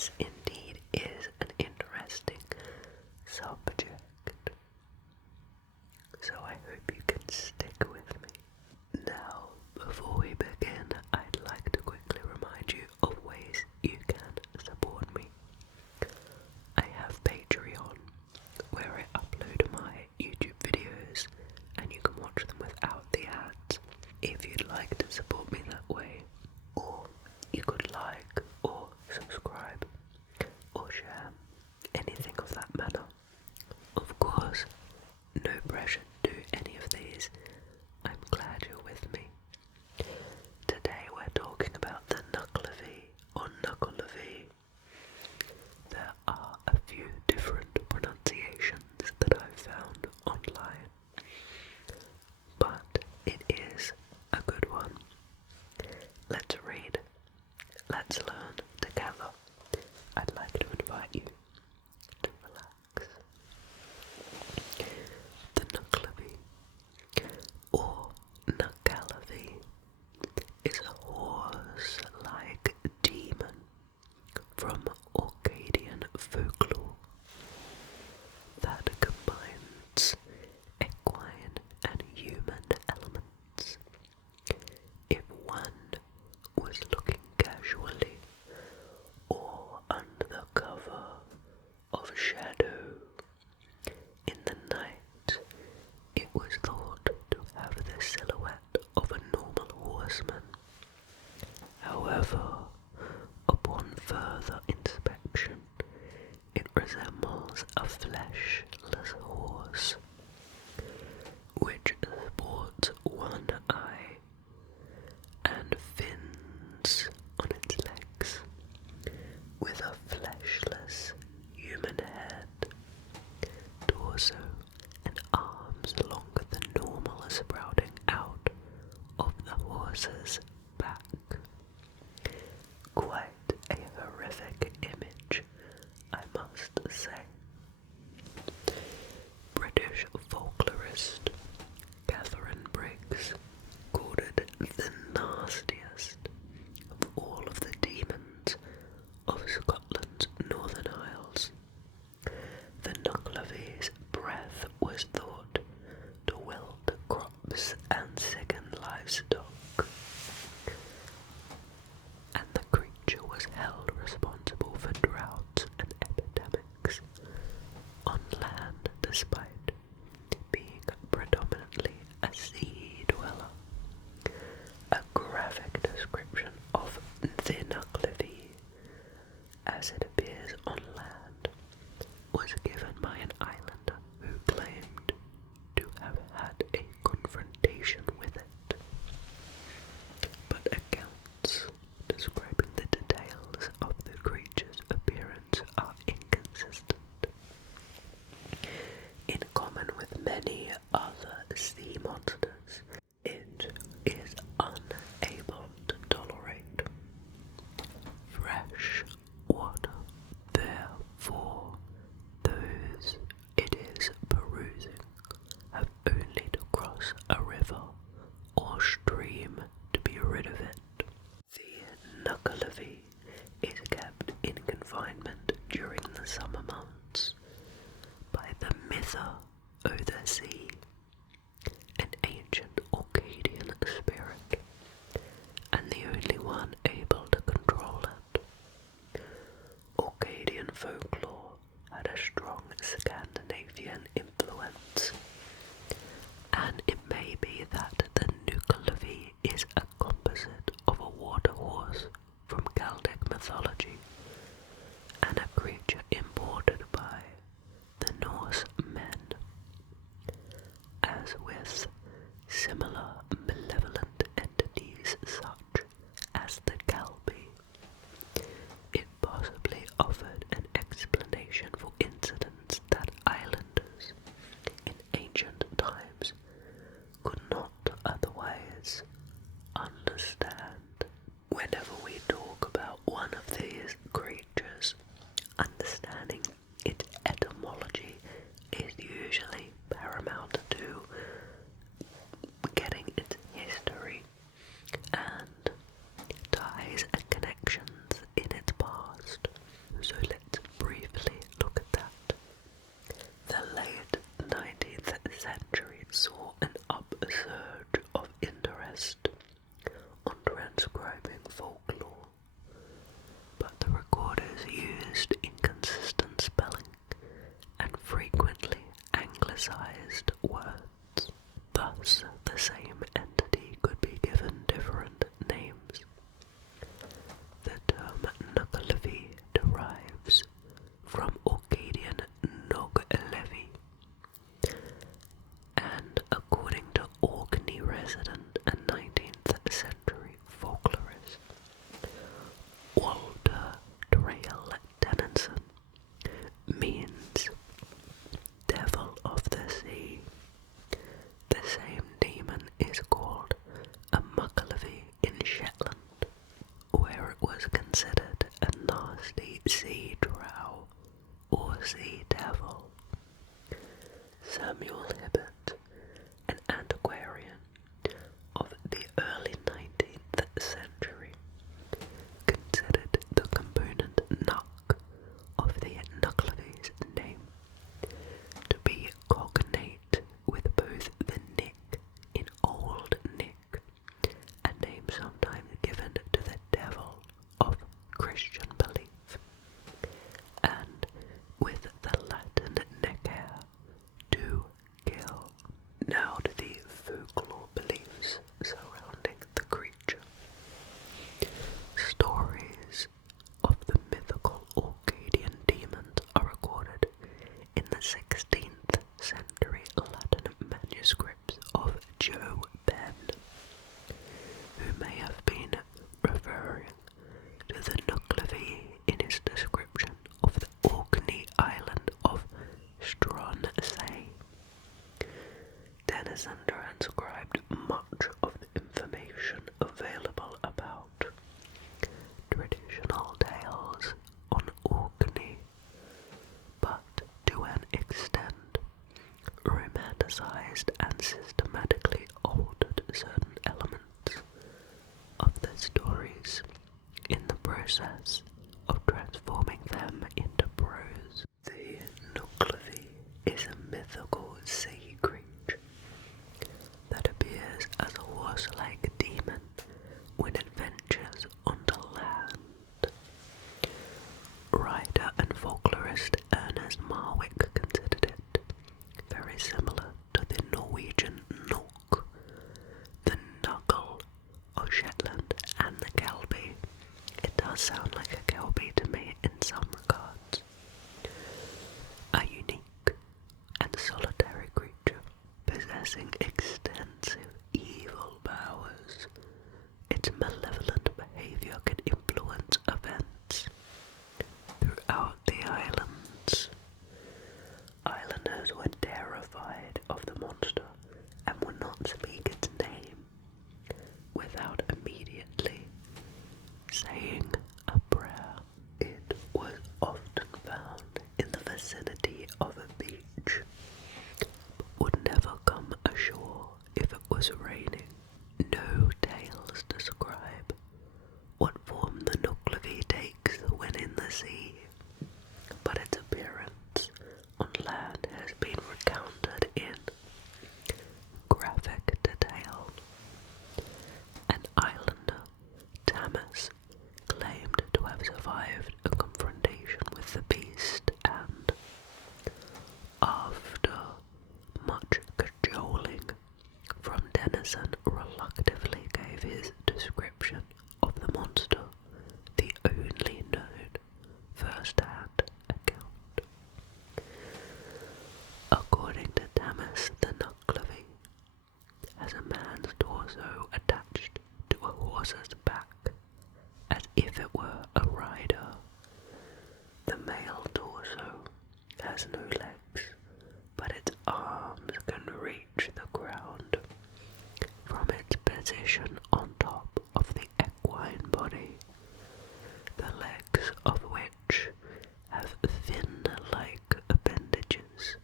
This indeed is an interesting subject, so I hope you can stick with me. Now, before we begin, I'd like to quickly remind you of ways you can support me. I have Patreon, where I upload my YouTube videos, and you can watch them without the ads. If you'd like to support me that way, or you could like or subscribe or share, anything of that manner. Of course, no pressure to do any of these. I'm glad you're with me. Today we're talking about the Nuckelavee or Nuckelavee. There are a few different pronunciations that I've found online, but it is a good one. Let's read. Let's learn together. I'd like to invite you to relax. The Nuckelavee, or Nuckelavee, is a horse-like demon from Orcadian folklore that combines equine and human elements. If one was looking casually or under the cover of shadow in the night, it was thought to have the silhouette of a normal horseman. However, upon further inspection, it resembles a fleshless horse, which sports one eye and fins on its legs, with a fleshless human head, torso and arms longer than normal sprouting out of the horse's back. Quite a horrific image, I must say. British folklorist Catherine Briggs called it the nastiest of all of the demons of Scotland's Northern Isles. The Nucklevee's breath was thought to wilt crops and sicken livestock, and the creature was held responsible for droughts and epidemics on land despite being predominantly a sea dweller. A graphic description of the Nuckelavee, as it appears on land, was given by an islander who claimed to have had a confrontation with it. But accounts describing the details of the creature's appearance are inconsistent. In common with many other sea monsters, it is unable to tolerate fresh water. Therefore, those it is perusing have only to cross a river or stream to be rid of it. The Nuckelavee is kept in confinement during the summer months by the Mythology, an ancient Orcadian spirit, and the only one able to control it. Orcadian folklore had a strong Scandinavian influence, and it may be that the Nuckelavee is a composite of a water horse from Celtic mythology and a creature imported by the Norse men. As with similar malevolent entities such as the Kelpie, it possibly offered an explanation for incidents that islanders in ancient times could not otherwise understand. Whenever we talk about one of these creatures, understanding its etymology is usually paramount to getting its history and ties and connections in its past. sea drow or sea devil. Samuel Hibbert, an antiquarian of the early 19th century, considered the component knuck of the Knucklevee's name to be cognate with both the Nick in Old Nick, a name sometimes given to the devil of Christian belief, and with the Latin necker, to kill. Now to the folklore beliefs surrounding the creature. Stories of the mythical Orcadian demons are recorded in the 16th century Latin manuscripts of Joe Ben, who may have been referring to the Nuckelavee in his description of the Orkney island of Stronsay. Tennyson transcribed much of the information available about traditional tales on Orkney, but to an extent romanticized and systematically altered certain elements of the stories in the process of transforming them into prose. The Knucklevie is a mythical sea creature that appears as a horse-like demon when it ventures onto land. Writer and folklorist Ernest Marwick considered it very similar to the Norwegian Knock, the Knuckle of Shetland, and the Kelpie. It does sound like a Kelpie to me in some regards. A unique and solitary creature possessing extensive evil powers. Its malevolent behavior can influence events throughout the islands. Islanders were terrified of the monster and would not speak its name without immediately saying a prayer. It was often found in the vicinity of a beach, but would never come ashore if it was raining. No tales describe what form the Nuckelavee takes when in the sea, but its appearance on land has been recounted in graphic detail. An islander, Tamas, claimed to have survived a confrontation with the beast and, after much cajoling from Tennyson, reluctantly gave his description of the monster the only known first-hand account. According to Tamas, the Nuckelavee has a man's torso attached to a horse's back, as if it were a rider. The male torso has no legs, but its arms can reach the ground from its position on top of the equine body, the legs of which have fin-like appendages.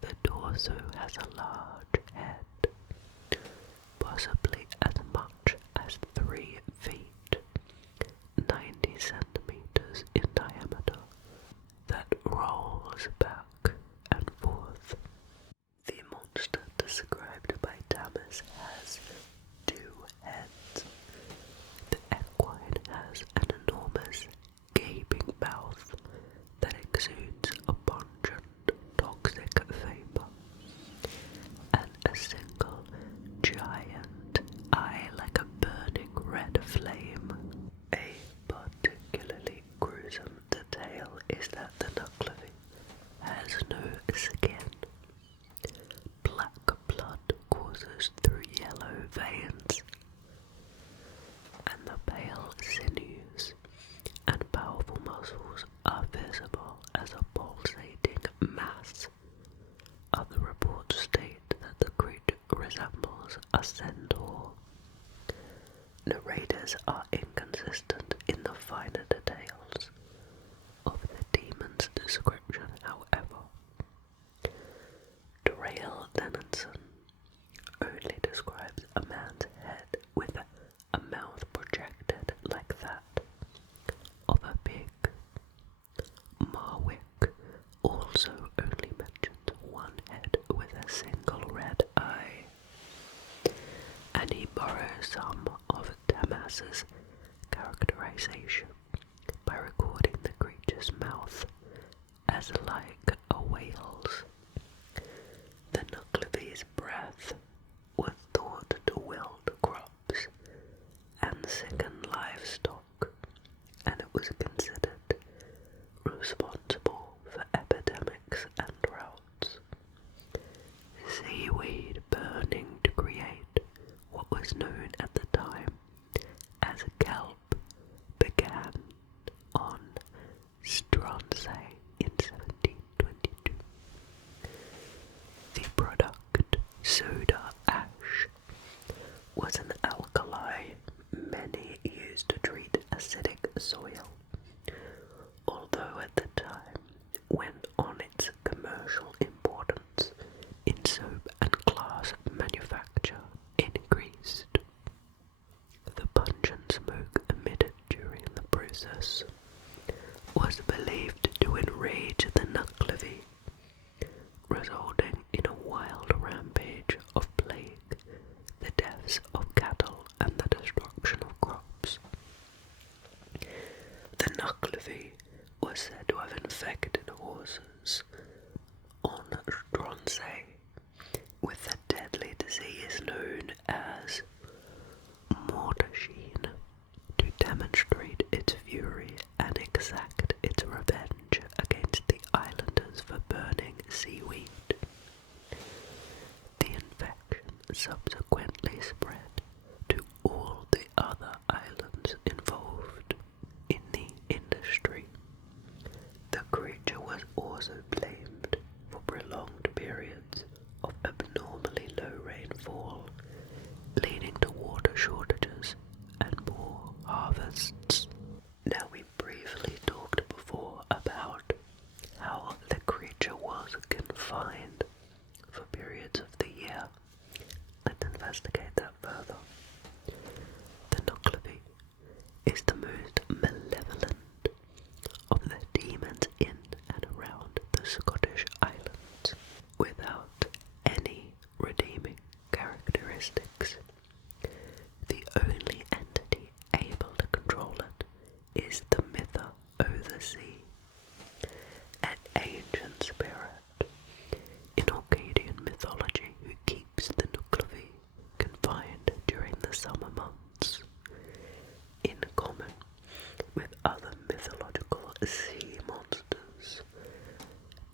The torso has a large head, possibly as much as 3 feet, 90 centimeters in diameter, that rolls back and forth. The monster described by Tamas has 2 heads. The equine has an enormous gaping mouth that exudes a pungent toxic vapor, and a single giant eye like a burning red flame. A particularly gruesome detail is that the Nuckelavee has no skin. Black blood courses through yellow veins, and the pale sinews and powerful muscles are visible as a pulsating mass. Other reports state that the creature resembles a centaur. Narrators are inconsistent in the finer details, as like a whale's. The knucklevee's breath was thought to wilt crops and sicken livestock, and it was considered responsible for epidemics and droughts. Seaweed burning to create what was known at the time as scalp began on Stronsay in 1722. The product, soda ash, was an alkali many used to treat acidic soil, although at the time, when on its commercial importance in soap and glass manufacture increased. The pungent smoke emitted during the process was believed to enrage the Nuckelavee, resulting in a wild rampage of plague, the deaths of cattle, and the destruction of crops. The Nuckelavee was said to have infected horses on Stronsay with the deadly disease known as mortashine, to demonstrate its fury and exact its revenge against the islanders for burning seaweed. The infection subsequently spread to all the other islands involved in the industry. The creature was also blamed for prolonged periods of abnormally low rainfall, leading to water shortages and poor harvests. Now, we briefly talked before about how the creature was confined for periods of the year. Let's investigate that further. The Nuckelavee is the most malevolent of the demons in and around the Scottish Islands, without any redeeming characteristics. The only entity able to control it is the mythical of the sea, an ancient spirit in Orcadian mythology who keeps the Nuckelavee confined during the summer months. In common with other mythological sea monsters,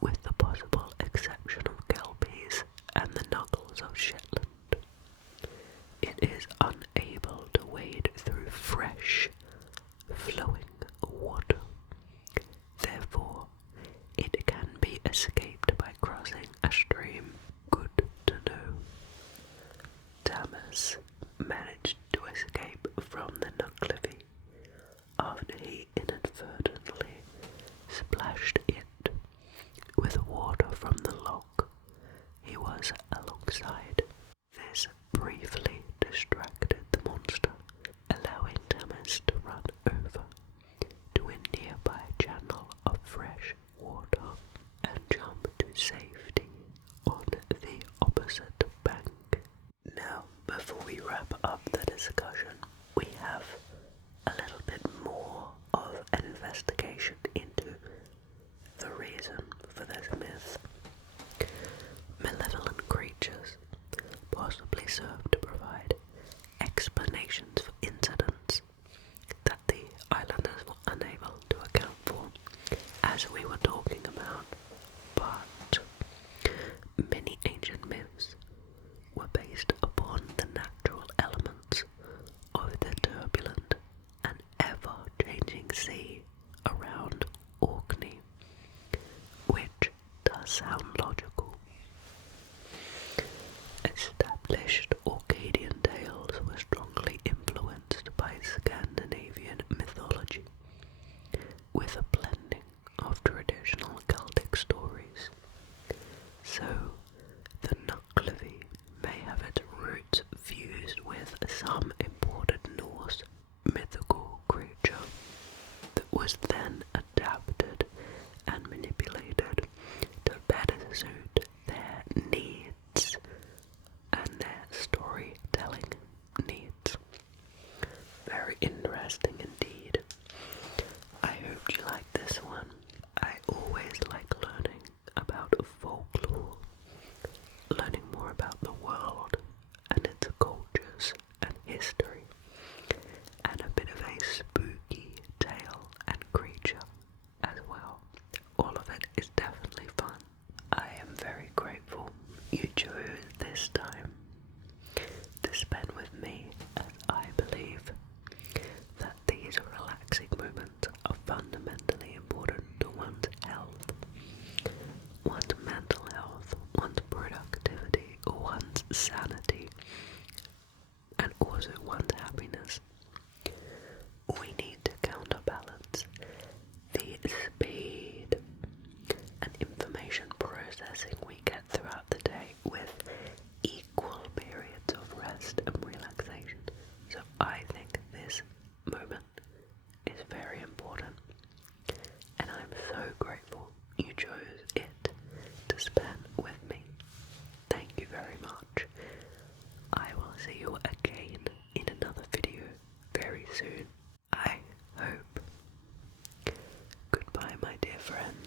with the possible exception of kelpies and the knuckles of Shetland, it is unable to wade through fresh, flowing water. Therefore, it can be escaped by crossing a stream. Good to know. Thomas managed to escape from the Nuckelavee after he inadvertently splashed it with water from the loch he was alongside. This briefly distracted the monster, allowing Thomas to run over to a nearby channel of fresh water and jump to safety on the opposite bank. Now, before we wrap up the discussion, we have a little bit more of an investigation into the reason for this myth. Malevolent creatures possibly serve to provide explanations for incidents that the islanders were unable to account for, as we were talking about, but many ancient myths were based upon the natural elements of the turbulent and ever-changing sea around Orkney, which does sound logical. Established Orcadian tales were strongly influenced by Scandinavian mythology, with a blending of traditional Celtic stories. So, the Nuckelavee may have its roots fused with some imported Norse mythical creature that was then adapted and manipulated to better suit their needs and their storytelling needs. Very interesting indeed. I hope you like this one. I always like chose it to spend with me. Thank you very much. I will see you again in another video very soon. I hope. Goodbye, my dear friends.